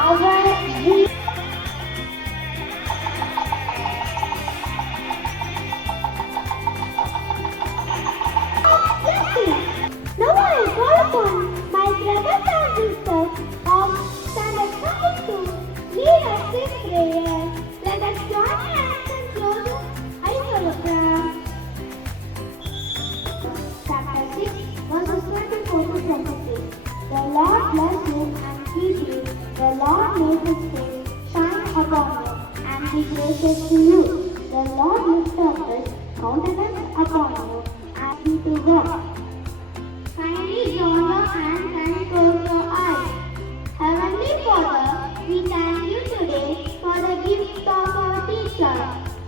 our now I call upon my brothers and sisters of Standard 5 to lead us in prayer. Let us join hands and close our eyes for the prayer. Chapter 6, verses 24 to 26. The Lord bless you and keep you. The Lord make his face shine upon you and be gracious to you. The Lord lift up his countenance upon you and be to God. Kindly draw your hands and close your eyes. Heavenly Father, we thank you today for the gift of our teacher.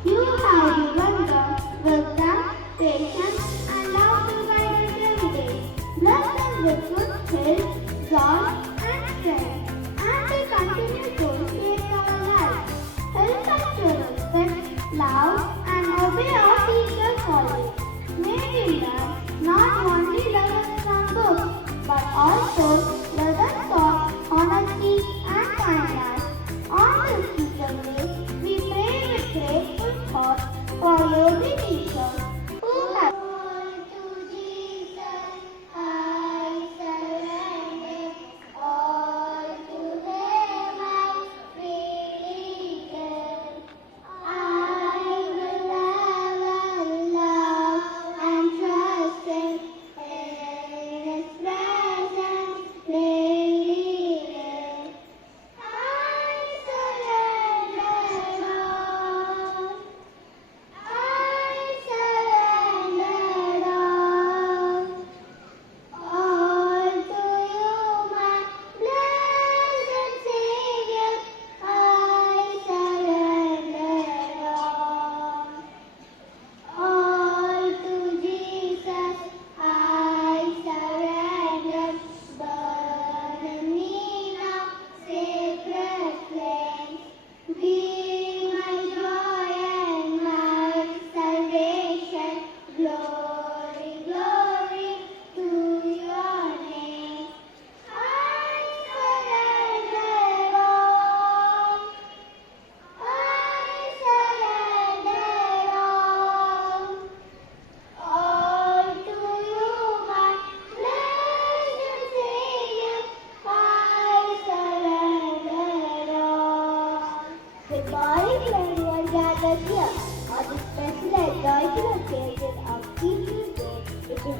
You have given them wisdom, patience, and love to guide us every day. Bless them with good health, joy, and strength, and they continue to shape our lives. Help us to respect, love, and obey our teachers always. May we learn not only lessons from books, but also lessons of honesty and kindness. On this teacher day, we pray with grateful thoughts for every teacher who has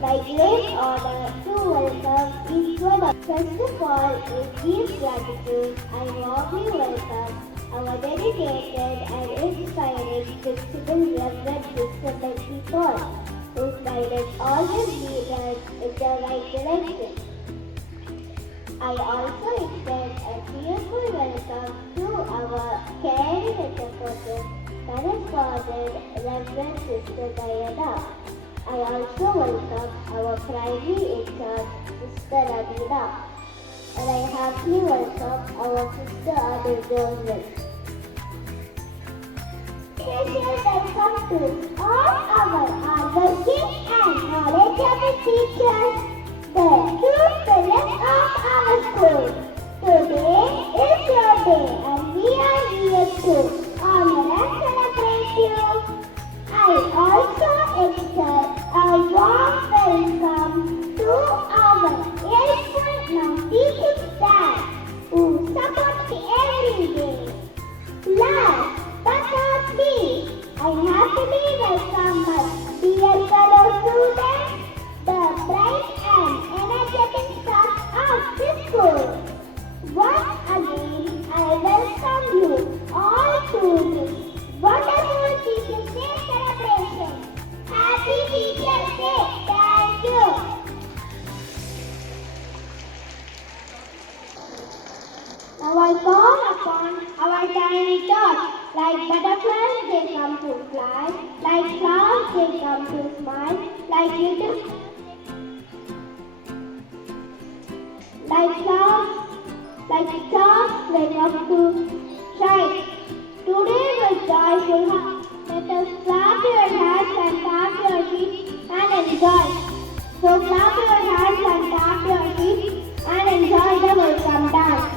my great honor to welcome each one of us. First of all, with deep gratitude, I warmly welcome our dedicated and inspiring Principal Reverend Mr. Bentley Paul, whose guidance always leads us in the right direction. I also extend a cheerful welcome to our caring and supportive correspondent Reverend Sister Diana. I also welcome our primary in-charge, Sister Adina, and I happily welcome our Sister Anu Joseph. Special welcome to all our hardworking and knowledgeable teachers, the true pillars of our school. Today is your day and we are here to honor and celebrate you. I also extend a warm welcome to our helpful non-teaching staff who support me every day. Last but not least, I happily welcome my dear fellow students, the bright and energetic staff of this school. Once again, I welcome you all to this wonderful Teachers' Day celebration. Happy Teachers' Day! Thank you. Now I call upon our tiny tots. Like butterflies, they come to fly. Like flowers, they come to smile. Like stars, they come to shine. Today with joyful heart, let us clap your hands and tap your feet and enjoy. So clap your hands and tap your feet and enjoy the welcome dance.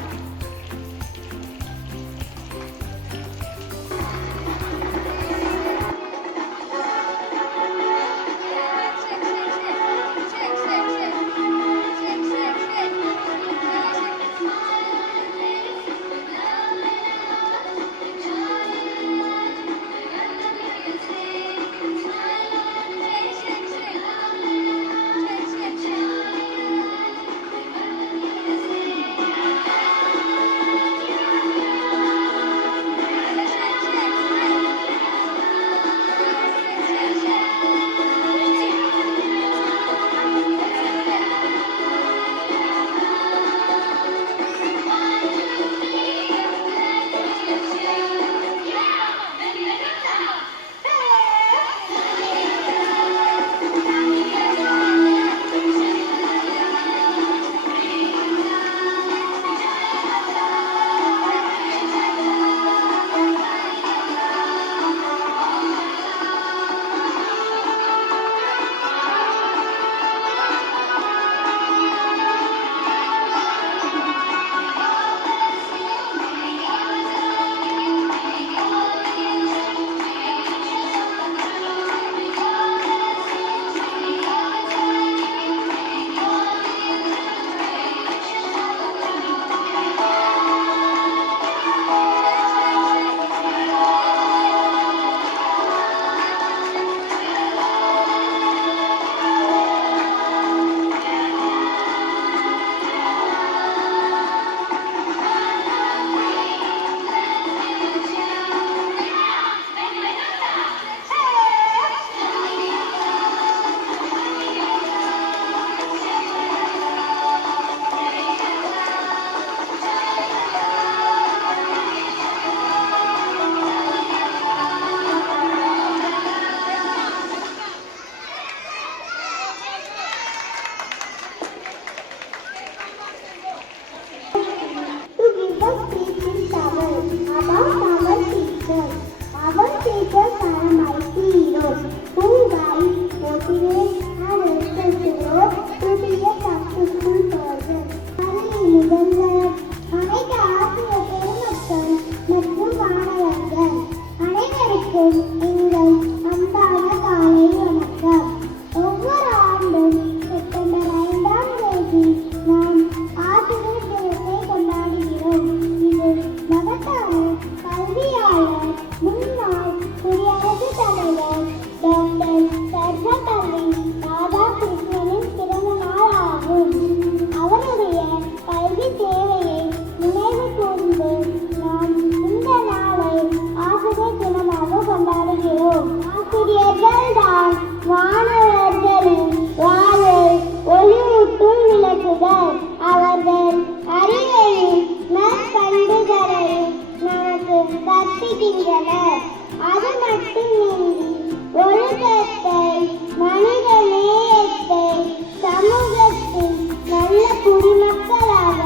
குடிமக்களாக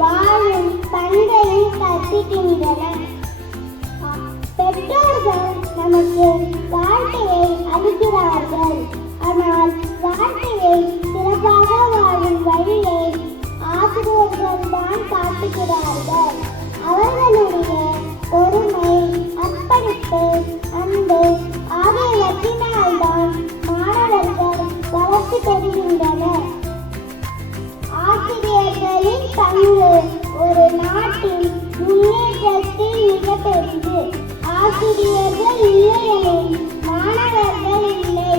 வாழும் பண்பையும் கற்பிக்கின்றன. பெற்றோர்கள் நமக்கு வாழ்க்கையை அளிக்கிறார்கள். ஆனால் வாழ்க்கையை சிறப்பாக வாழும் வழியை ஆசிரியர்கள் தான் காட்டுகிறார்கள். அவர்களுடைய பொறுமை, அர்ப்பணிப்பு, அன்பு ஆகியவற்றினால்தான் மாணவர்கள் வளர்ச்சி பெறுகின்றனர். ஆசிரியர்களின் பங்கு ஒரு நாட்டின் முன்னேற்றத்தில் மிக பெரிது. ஆசிரியர்கள் இல்லையெனில் மாணவர்கள் இல்லை,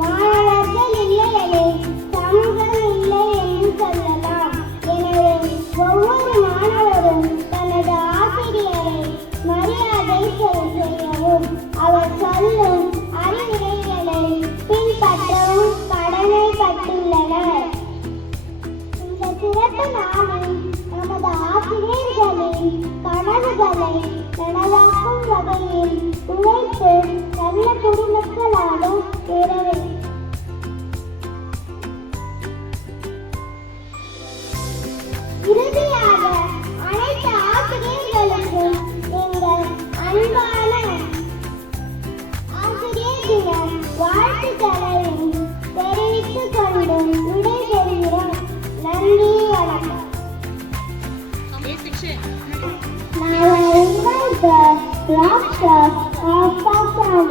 மாணவர்கள் இல்லையெனில் சமூகம் இல்லை என்று சொல்லலாம். எனவே ஒவ்வொரு மாணவரும் தனது ஆசிரியரை மரியாதை செய்யவும், அவர் சொல்லும் அறிவுரைகளை பின்பற்றவும் கடமைப்பட்டுள்ளனர். இந்த சிறப்பு நாளில் நமது ஆசிரியர்களின் கனவுகளை நனவாக்கும் வகையில் உழைத்து நல்ல குடிமக்களாக பெற வேண்டும். இறுதியாக அனைத்து ஆசிரியர்களுக்கும் எங்கள் அன்பான ஆசிரியர் தின வாழ்த்துக்களையும் தெரிவித்துக் கொண்டு விடைபெறுகிறோம். நன்றி, வணக்கம். Now I invite the doctor of Pakistan.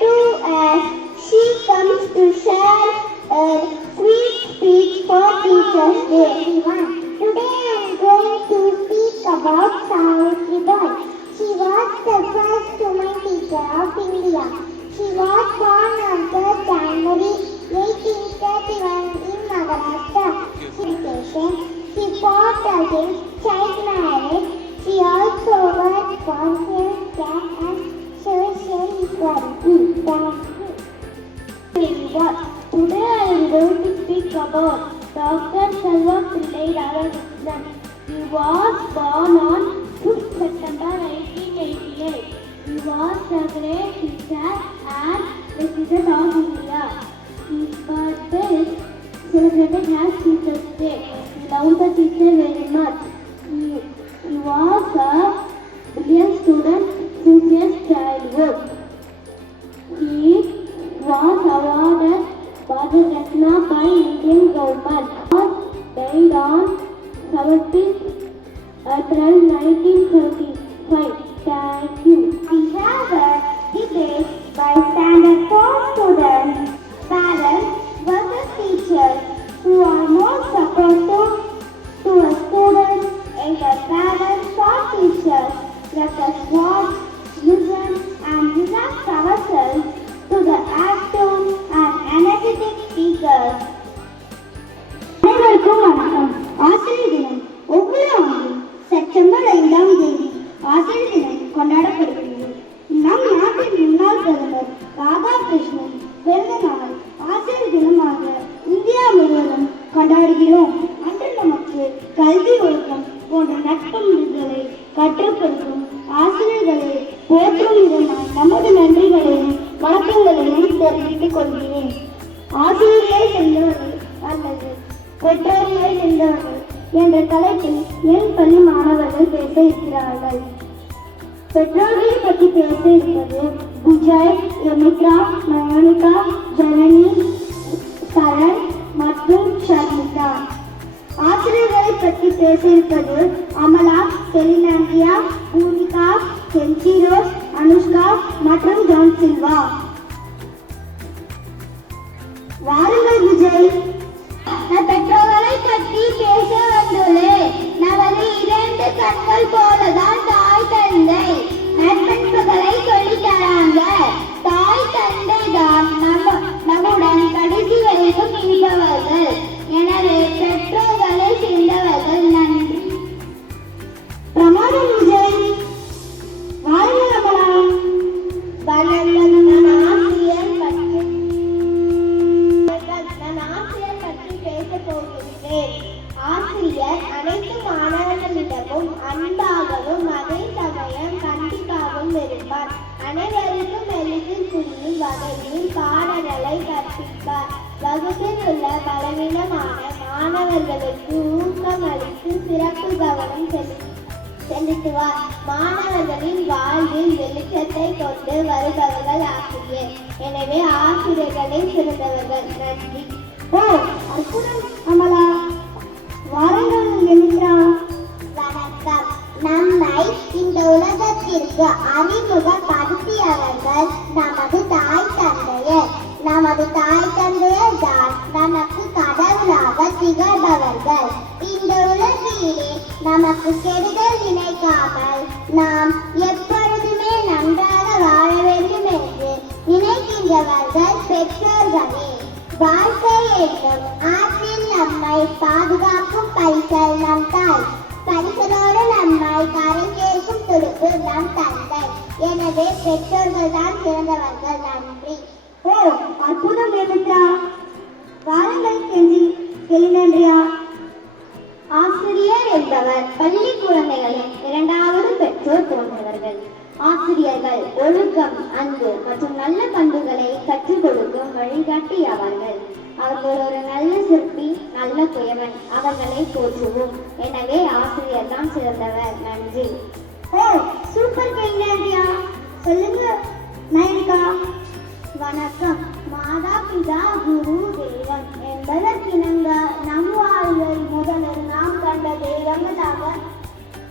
too as she comes to share a sweet speech for Teachers Day. Everyone, today I am going to speak about Savitri Bai. She was the first woman teacher of India. She was born on 3rd January 1831 in Maharashtra. She fought against child marriage. She also worked for healthcare and social equality. Today I am going to speak about Dr. Sarvapillai Radhakrishnan. He was born on 5th September 1888. He was a great teacher and president of India. His birthday is celebrated as Teachers Day. He loved the teacher very much. He was a brilliant student since his childhood. He was awarded Bharat Ratna by Indian government. He died on 17th April 1935. Thank you. We have a debate by Standard 4 students, parents versus teachers who are more supportive to a student and the parents or teachers. Let us watch, listen and relax ourselves to the active and energetic speakers. அனைவருக்கும் வணக்கம். ஆசிரியர் தினம் ஒவ்வொரு ஆண்டும் September 5ஆம் தேதி ஆசிரியர் தினம் கொண்டாடப்படுகிறது. நம் நாட்டின் முன்னாள் பிரதமர் ராதாகிருஷ்ணன் பிறந்த நாள் ஆசிரியர் தினமாக இந்தியா முழுவதும் கொண்டாடுகிறோம். அன்று நமக்கு கல்வி ஒழுக்கம் போன்ற நற்பண்புகளை கற்றுக் கொடுக்கும் ஆசிரியர்களை போற்றும் விதமாய் நமது நன்றிகளையும் வணக்கங்களையும் தெரிவித்துக் கொள்கிறேன். ஆசிரியர்களை சென்றவர்கள் அல்லது பெற்றோர்களை சென்றவர்கள் என்ற தலைப்பில் என் பள்ளி மாணவர்கள் பேச இருக்கிறார்கள். பெற்றோர்களை பற்றி பேச இருப்பது விஜய், யமித்ரா, மயோனிகா, ஜனனி, சரண் மற்றும் ஷர்மிகா. ஆசிரியர்களை பற்றி பேச இருப்பது அமலா, செலினாண்டியா, பூமிகா, சென்சிரோஸ், அனுஷ்கா மற்றும் ஜான் சில்வா. வாருங்கள் விஜய். பெற்றோர்களை பற்றி பேச வந்துள்ளேன். நமது 2 கண்கள் போலதான் தாய் தந்தை. நற்பண்புகளை சொல்லித் தராங்க. தாய் தந்தை தான் நம்முடன் கடைசி வரைக்கும் இருப்பவர்கள். எனவே பெற்றோர்களை சேர்ந்தவர்கள் நன்றி. பிரமாதம் விஜய். வாருங்கள் அமலா. வணக்கம். நான் ஆசிரியர் பற்றி பேச போகிறேன். ஆசிரியர் அனைத்து மாணவர்களிடமும் அன்பாகவும் அதே சமயம் கண்டிப்பாகவும் இருப்பார். அனைவருக்கும் எளிதில் புரியும் வகையில் பாடங்களை கற்பிப்பார். வகுப்பில் உள்ள பலவீனமான மாணவர்களுக்கு ஊக்கமளித்து சிறப்பு கவனம் செலுத்துவார். மாணவர்களின் வாழ்வில் வெளிச்சத்தை கொண்டு வருபவர்கள் ஆசிரியர். எனவே ஆசிரியர்களை சிறந்தவர்கள். நன்றி. ஓ, அற்புதம் அமலா. வாருங்கள் யமித்ரா. வணக்கம். நம்மை இந்த உலகத்திற்கு அறிமுகப்படுத்தியவர்கள் நமது தாய் தந்தையர். நமது தாய் தந்தையர் தான் நமக்கு கடவுளாக திகழ்பவர்கள். இந்த உலகிலே நமக்கு கெடுதல் நினைக்காமல் நாம் எப்பொழுதுமே நன்றாக வாழ வேண்டும் என்று நினைக்கின்றவர்கள் பெற்றோர்களே. வாழ்க்கை என்னும் ஆற்றில் நம்மை பாதுகாக்கும் பரிசல் நம் தாய். பரிசலோடு நம்மை கரை சேர்க்கும் துடுப்பு நம் தந்தை. எனவே பெற்றோர்கள் தான் சிறந்தவர்கள். நன்றி. ஓ, அற்புதம் யமித்ரா. வாருங்கள் செலினாண்டியா. ஆசிரியர் என்பவர் பள்ளி குழந்தைகளின் 2வது பெற்றோர் போன்றவர்கள். ஆசிரியர்கள் ஒழுக்கம், அன்பு மற்றும் நல்ல பண்புகளை கற்றுக் கொடுக்கும் வழிகாட்டி ஆவார்கள். அவர்கள் ஒரு நல்ல சிற்பி, நல்ல குயவன். அவர்களை போற்றுவோம். எனவே ஆசிரியர் தான் சிறந்தவர். நன்றி. ஓ, சூப்பர் செலினாண்டியா. சொல்லுங்க நயனிகா. வணக்கம். மாதா பிதா குரு தெய்வம் என்பதற்கிணங்க நம் வாழ்வில் முதலில் நாம் கண்ட தெய்வங்களாக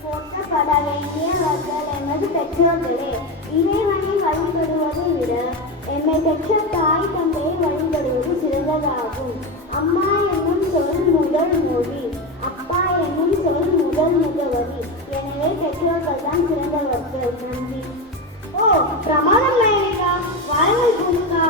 போற்றப்பட வேண்டியவர்கள் எமது பெற்றோர்களே. இறைவனை வழிபடுவதை விட பெற்ற தாய் தந்தையை வழிபடுவது சிறந்ததாகும். அம்மா என்னும் சொல் முதல் மொழி, அப்பா என்னும் சொல் முதல் முகவரி. எனவே பெற்றோர்கள் தான் சிறந்தவர்கள். நன்றி. ஓ, பிரமாதம் நயனிகா. வாருங்கள் பூமிகா.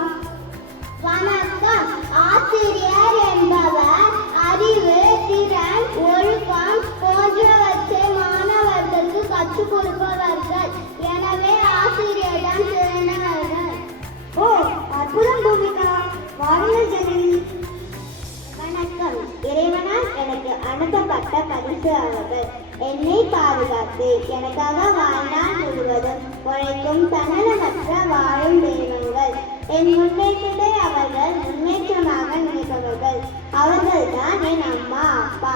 வணக்கம். ஆசிரியர் என்பவர் அறிவு, திறன், ஒழுக்கம் போன்றவற்றை மாணவர்களுக்கு கற்றுக் கொடுப்பவர்கள். எனவே ஆசிரியர் தான் சிறந்தவர்கள். ஓ, அற்புதம் பூமிகா. வாருங்கள் ஜனனி. வணக்கம். இறைவனால் எனக்கு அனுப்பப்பட்ட பரிசு அவர்கள். என்னை பாதுகாத்து எனக்காக வாழ்நாள் முழுவதும் உழைக்கும் தன்னலமற்ற வாழும் தெய்வங்கள். என் முன்னேற்றத்தை அவர்கள் முன்னேற்றமாக நினைப்பவர்கள். அவர்கள் தான் என் அம்மா அப்பா.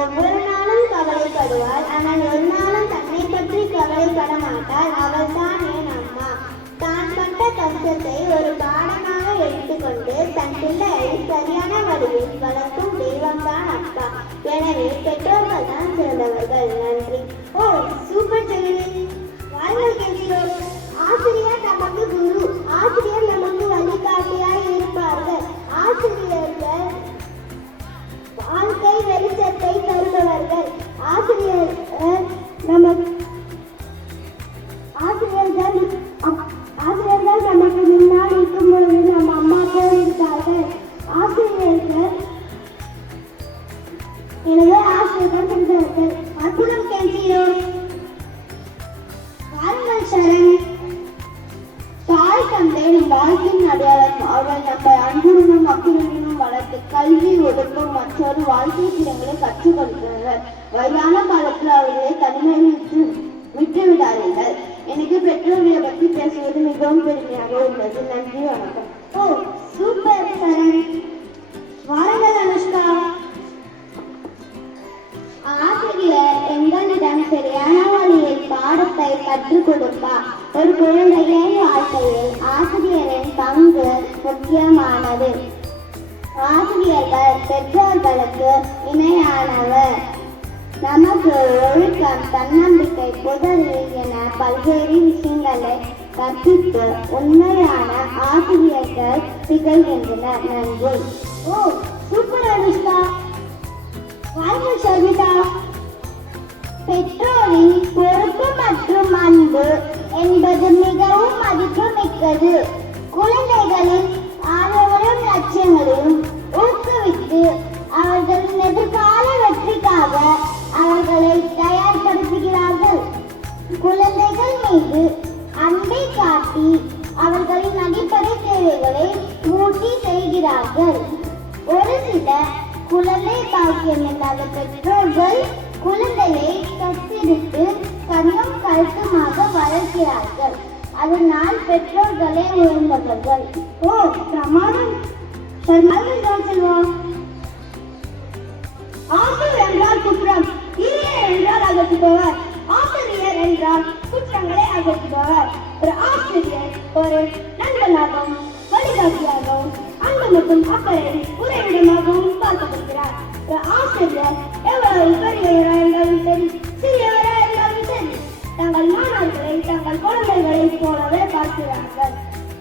ஒவ்வொரு நாளும் கவலைப்படுவாள், ஆனால் ஒரு நாளும் தன்னை பற்றி கவலைப்பட மாட்டாள். அவள் தான் என் அம்மா. தான் பட்ட கஷ்டத்தை ஒரு பாடமாக எடுத்துக்கொண்டு தன் பிள்ளையை சரியான வழியில் வளர்க்கும் தெய்வம்தான் அப்பா. எனவே பெற்றோர்கள் தான் சிறந்தவர்கள். நன்றி. ஓ, சூப்பர் ஜெகனி. வாருங்கள் கேட்கிறோம். ஆசிரியர் நமக்கு குரு, ஆசிரியர் நமக்கு வழிகாட்டியாய் இருப்பார்கள். ஆசிரியர்கள் வாழ்க்கை வெளிச்சத்தை தருபவர்கள். ஆசிரியர்கள் நமக்கு முன்னால் இருக்கும் பொழுது நம்ம அம்மா போல் இருக்கார்கள். ஆசிரியர்கள் எனவே ஆசிரியர்கள் சென்றவர்கள். அற்புதம் கேட்கிறோம். வாருங்கள் சரண். தாய் தந்தை நம் வாழ்க்கையின் அடையாளம். அவர்கள் நம்மை அன்புடனும் அக்குடனும் வளர்த்து கல்வி, ஒழுக்கம் மற்றொரு வாழ்க்கை திறன்களை கற்றுக் கொடுக்கிறார்கள். வயதான காலத்தில் அவர்களை தனிமையில் விட்டு விடாதீர்கள். எனக்கு பெற்றோர்களை பற்றி பேசுவது மிகவும் பெருமையாக உள்ளது. நன்றி, வணக்கம். ஓ, சூப்பர் சரண். வாருங்கள் அனுஷ்கா. ஆசிரியர் எங்களிடம் சரியான வழியில் பாடத்தை கற்றுக் கொடுப்பார். ஒரு குழந்தையின் வாழ்க்கையில் ஆசிரியரின் பங்கு முக்கியமானது. ஆசிரியர்கள் பெற்றோர்களுக்கு இணையானவர். நமக்கு ஒழுக்கம், தன்னம்பிக்கை, புதறி என பல்வேறு விஷயங்களை கற்பித்து உண்மையான ஆசிரியர்கள் திகழ்கின்றனர். நன்றி. ஓ, சூப்பர் அனுஷ்கா. வாருங்கள் சர்மிதா. பெற்றோரின் பொறுப்பு மற்றும் அன்பு என்பது மிகவும் மதிப்புமிக்கது. குழந்தைகளின் ஆர்வமும் லட்சியங்களையும் ஊக்குவித்து அவர்களின் எதிர்கால வெற்றிக்காக அவர்களை தயார்படுத்துகிறார்கள். குழந்தைகள் மீது அன்பை காட்டி அவர்களின் அடிப்படை தேவைகளை பூர்த்தி செய்கிறார்கள். ஒரு சில குழந்தை பாக்கியம் இல்லாத பெற்றோர்கள் குழந்தையை தத்தெடுத்து கண்ணும் கருத்துமாக வளர்க்கிறார்கள். அதனால் பெற்றோர்களே உயர்ந்தவர்கள். ஓ, பிரமாணம். ஆசிரியர் என்றால் குற்றம், இளையர் என்றால் அகற்றுபவர். ஆசிரியர் என்றால் குற்றங்களை அகற்றுபவர். ஒரு ஆசிரியர் ஒரு நண்பனாகவும் வழிகாட்டியாகவும் அன்பு மற்றும் அக்கறை உறைவிடமாகவும் பார்க்கப்படுகிறார். ஒரு ஆசிரியர் எவ்வளவு பெரியவராக இருந்தாலும் சரி, சிறியவராக இருந்தாலும் சரி, தங்கள் மாணவர்களை தங்கள் குழந்தைகளைப் போலவே பார்க்கிறார்கள்.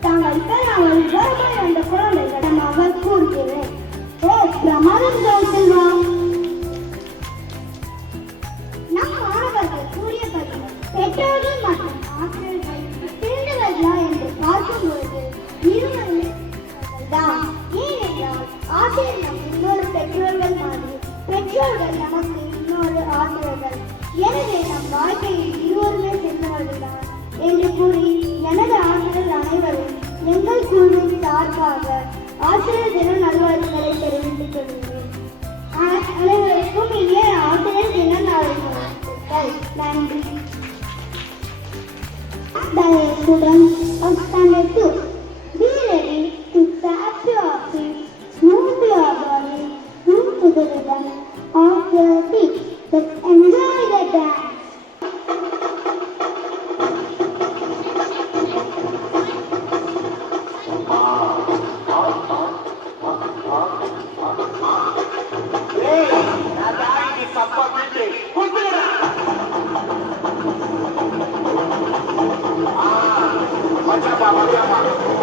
தாங்கள் பெறாமல் வறுமை என்ற குழந்தைகளிடமாக கூறுகிறேன். ஓ, பிரமாதம் செல்வா. நம் மாணவர்கள் கூறிய பதிவு பெற்றோர்கள் மற்றும் ஆசிரியர்கள் சிறந்தவர்களா என்று பார்க்கும்போது இருவருமே தான். ஏனென்றால் ஆசிரியர் நம் இன்னொரு பெற்றோர்கள் மாதிரி, பெற்றோர்கள் நமக்கு இன்னொரு ஆசிரியர்கள். எனவே நம் வாழ்க்கையில் இருவருமே சிறந்தவர்கள் தான் என்று கூறி எனது ஆசிரியர் அனைவரும் எங்கள் குழுவின் சார்பாக ஆசிரியர் தின நல்வாழ்த்துக்களை தெரிவித்துக் கொள்கிறேன். அனைவருக்கும் இங்கே ஆசிரியர் தின நல்வாழ்த்துக்கள். நன்றி. Students of Standard 2, be ready to tap your feet, move your body, move to the rhythm of your feet. Let's enjoy the dance. Macam apa?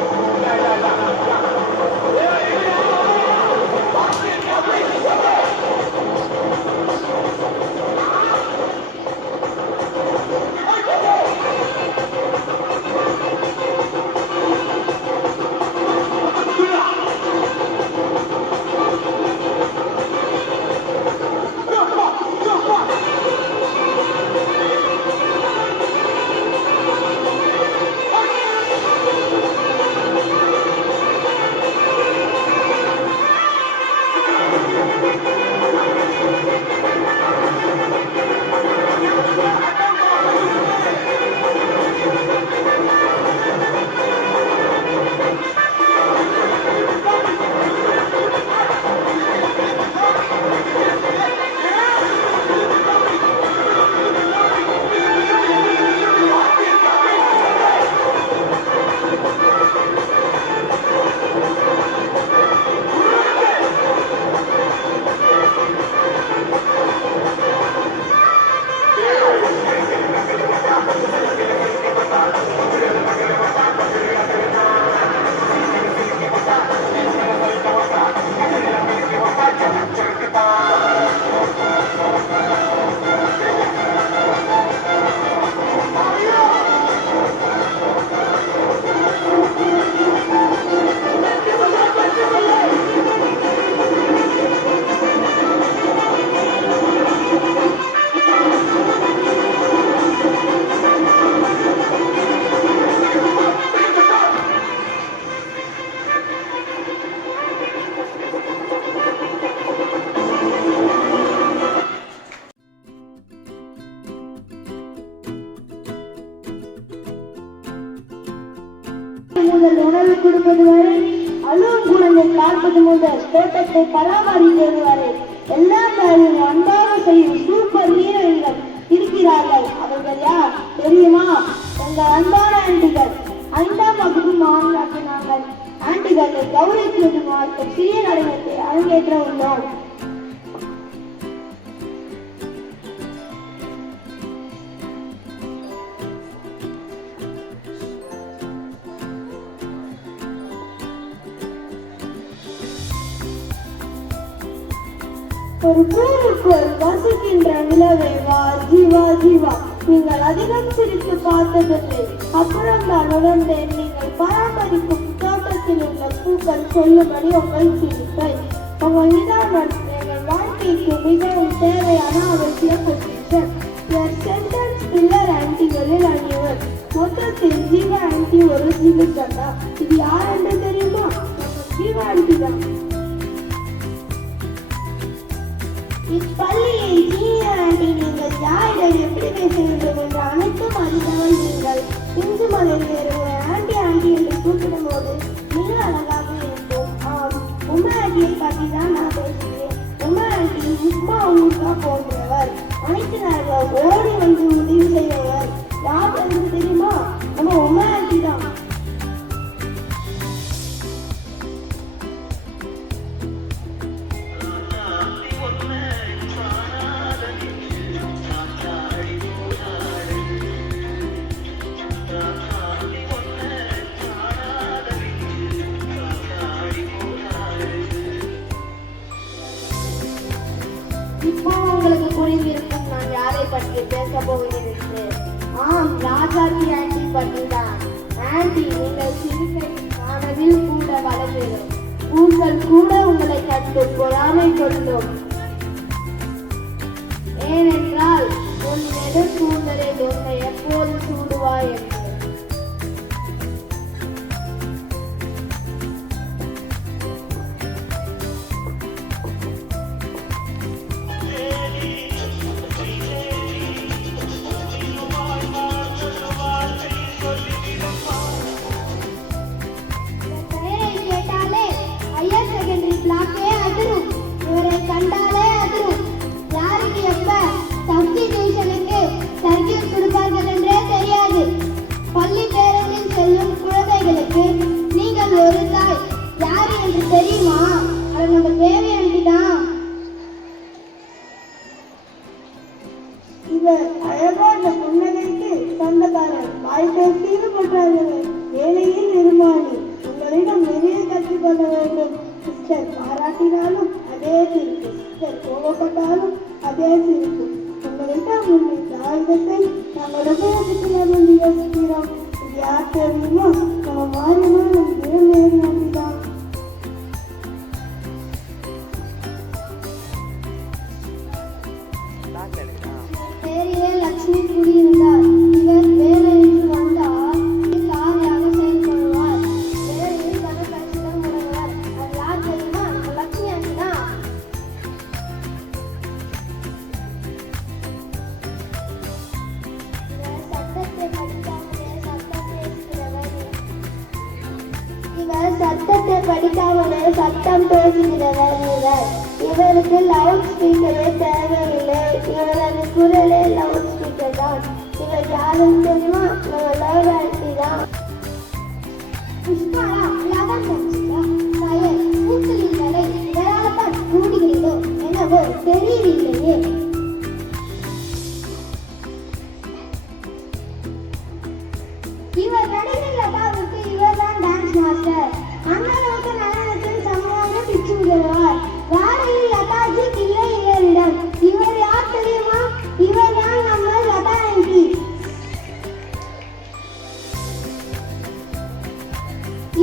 வரை, அழும் குழந்தை பார்ப்பது முதல் தோட்டத்தை பராமரிப்பது வரை எல்லா வேலையும் அன்பாக செய்யும் சூப்பர் ஹீரோயின்கள் இருக்கிறார்கள். அவர்கள் யார் தெரியுமா? எங்கள் அன்பான ஆண்டிகள். 5ஆம் வகுப்பு மாநாட்டு நாங்கள் ஆண்டிகளை கௌரவிப்பது சிறிய நடனத்தை அரங்கேற்ற உள்ளோம். ஒரு பூவுக்குள் வசிக்கின்ற நிலவே வா ஜீவா ஜீவா, நீங்கள் அதிகம் சிரித்து பார்த்ததில்லை. அப்புறம் தான் உணர்ந்தேன் நீங்கள் பராமரிக்கும் தோட்டத்தில் உள்ள பூக்கள் சொல்லும்படி உங்கள் சிரிப்பை. உங்கள் நிதானம் எங்கள் வாழ்க்கைக்கு மிகவும் தேவையான அவசிய பொசிஷன். சென்டென்ஸ் பில்லர் ஆன்டிகளில் அணிவர். மொத்தத்தில் ஜீவா ஆன்டி ஒரு ஜீவிக்கண்டா. இது யார் என்று தெரியுமா? ஜீவா ஆன்டி தான். இப்பள்ளியில் சீனியர் ஆண்டி நீங்கள் யாரிடம் எப்படி பேச வேண்டும் என்ற அனைத்தும் அறிந்தவள் நீங்கள். இந்து மலையில் ஏறும் ஆண்டி ஆண்டி என்று கூப்பிடும் போது மிக அழகாக இருக்கும். ஆம், உமா ஆண்டியை பற்றி தான் நான் பேசுகிறேன். உமா ஆண்டி உப்மா ஊருக்கா போன்றவர். அனைத்து நேரம் ஓடி வந்து உதவி செய்தவர் யார் என்று தெரியுமா? நம்ம உமா ஆண்டி தான். உங்களுக்கு புரிந்திருக்கும் நான் யாரை பற்றி பேச போகிறேன் என்று. ஆம், ராஜாத்தி ஆண்டி பற்றி தான். ஆண்டி, நீங்கள் சிறுகையில் காணவில் கூட வளர்கிறோம். பூக்கள் கூட உங்களை கண்டு பொறாமை கொள்ளும். ஏனென்றால் உன் நெடும் கூந்தலில் உன்னை எப்போது சூடுவாய் என்று. அழகான புன்னகைக்கு சொந்தக்காரர் வாய்ப்பேசின்னு பண்றாங்க. வேலையில் நிர்மாணி உங்களிடம் நிறைய கற்றுக்கொள்ள வேண்டும். சிஸ்டர் பாராட்டினாலும் அதே சிரிப்பு, சிஸ்டர் கோபப்பட்டாலும் அதே சிரிப்பு. உங்களிடம் உண்மை தாழ்ந்தத்தை நாங்கள் உபயோகித்து யோசிக்கிறோம். இது யார் தெரியுமா? நம்ம மாறினால் நம் நம்பிதான். பேரிலே லட்சுமி கூடியிருந்தார். இவர் வேலையில் வந்தால் காரியாக செயல்படுவார். வேலையில் பணக்கட்சிடம் உணர்வார். அது யார் தெரியுமா? லட்சுமி ஆண்டினா. சட்டத்தை படிக்காமலே சட்டம் பேசுகிறவர் இவர். இவருக்கு லவுட் ஸ்பீக்கரே தேவையில்லை. இவரது குரலே லவுட் ஸ்பீக்கர் தான். இவர் யாரும் தெரியுமா? நம்ம லவ் ஆண்டி தான். புஷ்பாரா லவன் கட்சியா பயல் பூக்களின் தலை யாரால்தான் கூடுகிறதோ என்னவோ தெரியவில்லையே. இவர் நடிகர் லதாவுக்கு இவர் தான் டான்ஸ் மாஸ்டர். அந்த அளவுக்கு நடனத்தில் சமமாக பிச்சு விடுவார். வாழையில் லதாஜி இல்லை இவரிடம். இவர் யார் தெரியுமா? இவர் தான் நம்ம லதா ஆண்டி.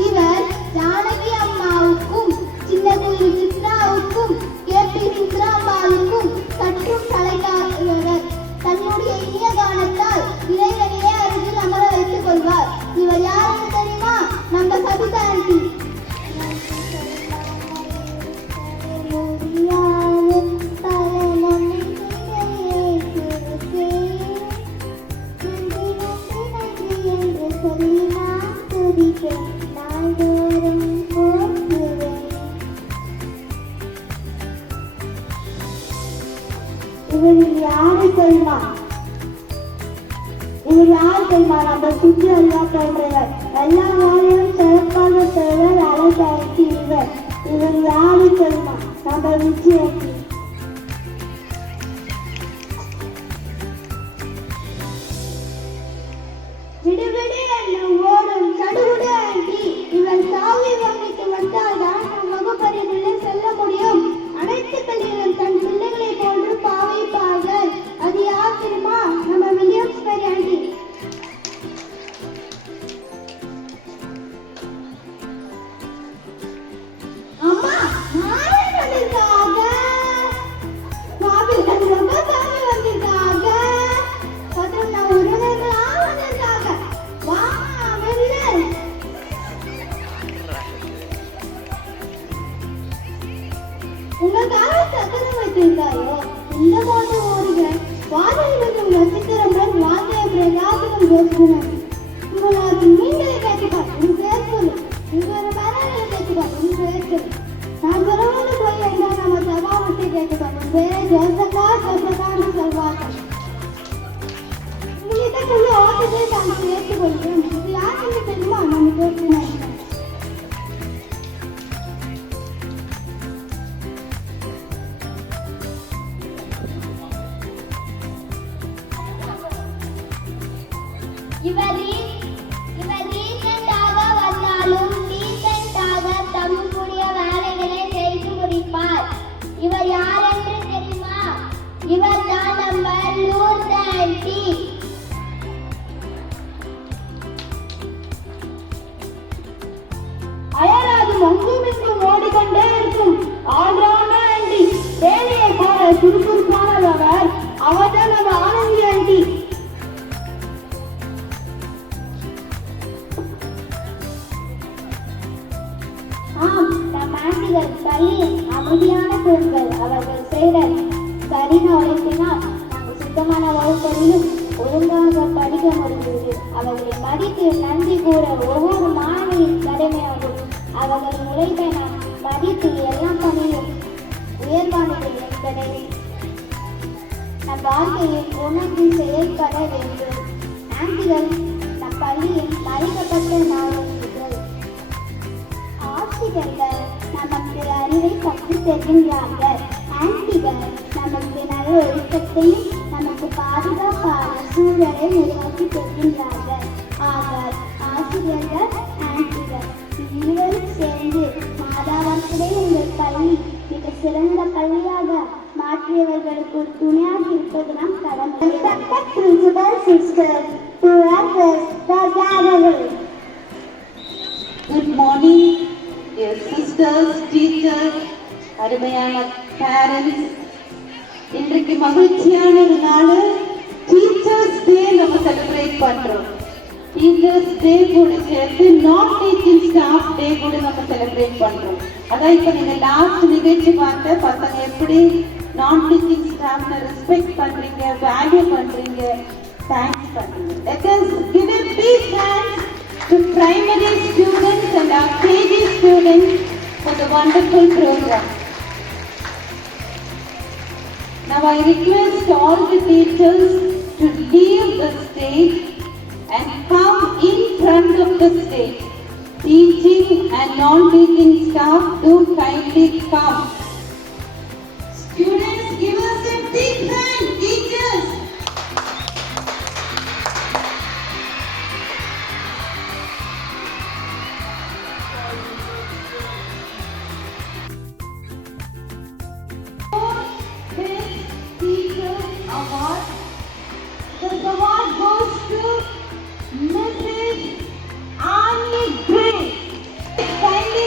இவர் தெரியுமா? இவர் யார் தெரியுமா? நம்ம சுற்றி அல்லா போன்றவர். எல்லா வேலையும் சிறப்பாக செய்வர், அழகாக்கி இவர். இவர் யாரு தெரியுமா? நம்ம விஜயாண்டி. விடுவிடு என்ன ஓடும் சடுகுடு ஆண்டி. இவர் சாவி வாங்கிட்டு வந்தால்தான் நம் வகுப்பறையிலே செல்ல முடியும். அனைத்து பள்ளிகளும் தன் பிள்ளைகளை போன்று பாவிப்பார்கள். அது யார் தெரியுமா? நம்ம வில்லியம்ஸ் மேரி ஆண்டி. அம்மா நானே வந்திருக்காங்க. மாபிள்கள் ரொம்ப சாமி வந்திருக்காங்க. பத்திரம் நான் உறவுகளா வந்திருக்காங்க. வா வெளில. உங்களுக்காக சக்கரம் வைத்திருக்காரோ? இந்த மாதம் ஓடுகிறேன். வாதவிலும் நட்சத்திரங்கள் வாத்திய பிரகாசனம் பேசுகிறேன். உங்களுக்கு நீங்களே கேட்டுப்பார் உன் பேர் சொல்லு. இவர் மேலே கேட்டுப்பார் உன் பேர் சொல்லு. நான் பிறகு போய் என்றால் நம்ம சபாவத்தை கேட்டுப்பார் உன் பேரை ஜோசக்கா ஜோசக்கான்னு சொல்வார்கள். உங்ககிட்ட உள்ள ஓட்டத்தை நான் கேட்டுக்கொள்கிறேன். இது யாருன்னு தெரியுமா? நம்ம கேட்கிறேன். இவர் ரீசெண்டாக வந்தாலும் டீசெண்டாக தம்முடைய வேலைகளை செய்து முடிப்பார். இவர் யார் என்று தெரியுமா? இவர் தான் நம்ம லூர்து ஆண்டி. அயராது அங்கும் இங்கும் ஓடிக்கொண்டே இருக்கும் ஆல்ரவுண்டர் ஆண்டி. வேலையை போல சுறுசுறுப்பானவர். அவர் தான் நம்ம ஆனந்தி ஆண்டி. நம் ஆண்டிகள் பள்ளியில் அமைதியான பெண்கள். அவர்கள் செய்கிற கடின உழைப்பினால் நாங்கள் சுத்தமான வகுப்பறையிலும் ஒழுங்காக படிக்க முடிந்தது. அவர்களை மதித்து நன்றி கூற ஒவ்வொரு மாணவியின் கடமையாகும். அவர்கள் உழைப்பை நாம் மதித்து எல்லாம் பணியும் உயர்வானது என்பதை நம் வாழ்க்கையில் உணர்ந்து செயல்பட வேண்டும். ஆண்டிகள் நம் பள்ளியில் மறைக்கப்பட்ட நாடுகள். ஆசிரியர்கள் நமக்கு அறிவை கற்றுத் தருகின்றார்கள். ஆண்டிகள் நமக்கு நல்ல ஒழுக்கத்தையும் நமக்கு பாதுகாப்பான சூழலை உருவாக்கி தருகின்றார்கள். ஆக ஆசிரியர்கள் ஆண்டிகள் இருவரும் சேர்ந்து மாதாவார்களே உங்கள் பள்ளி மிக சிறந்த பள்ளியாக மாற்றியவர்களுக்கு ஒரு துணையாக இருப்பது நாம் கடமை. Principal sister to address the gathering. Good morning, dear sisters, teachers, அருமையான parents. இன்றைக்கு மகிழ்ச்சியான ஒரு நாள். டீச்சர்ஸ் டே நம்ம செலிப்ரேட் பண்றோம். டீச்சர்ஸ் டே கூட சேர்த்து நான் டீச்சிங் ஸ்டாஃப் டே கூட நம்ம செலிப்ரேட் பண்றோம். அதான் இப்ப நீங்க லாஸ்ட் நிகழ்ச்சி பார்த்த பசங்க எப்படி நான் டீச்சிங் ஸ்டாஃப்னை ரெஸ்பெக்ட் பண்றீங்க, வேல்யூ பண்றீங்க, தேங்க்ஸ் பண்றீங்க. Let us give a big hand to primary students and our KG students for the wonderful program. Now I request all the teachers to leave the stage and come in front of the stage. Teaching and non-teaching staff do kindly come. Students, give us a big hand, teachers. Award. This award goes to Mrs. Annie Gray. Kindly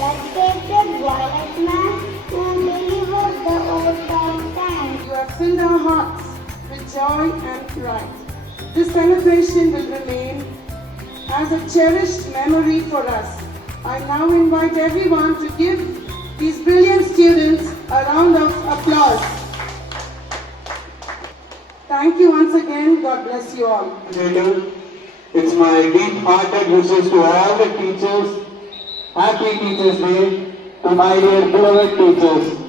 dedicated violet man who delivered the old-time tank. You have filled our hearts with joy and pride. This celebration will remain as a cherished memory for us. I now invite everyone to give these brilliant students a round of applause. Thank you once again. God bless you all. It's my deep-hearted wishes to all the teachers. Happy Teachers' Day to my dear beloved teachers.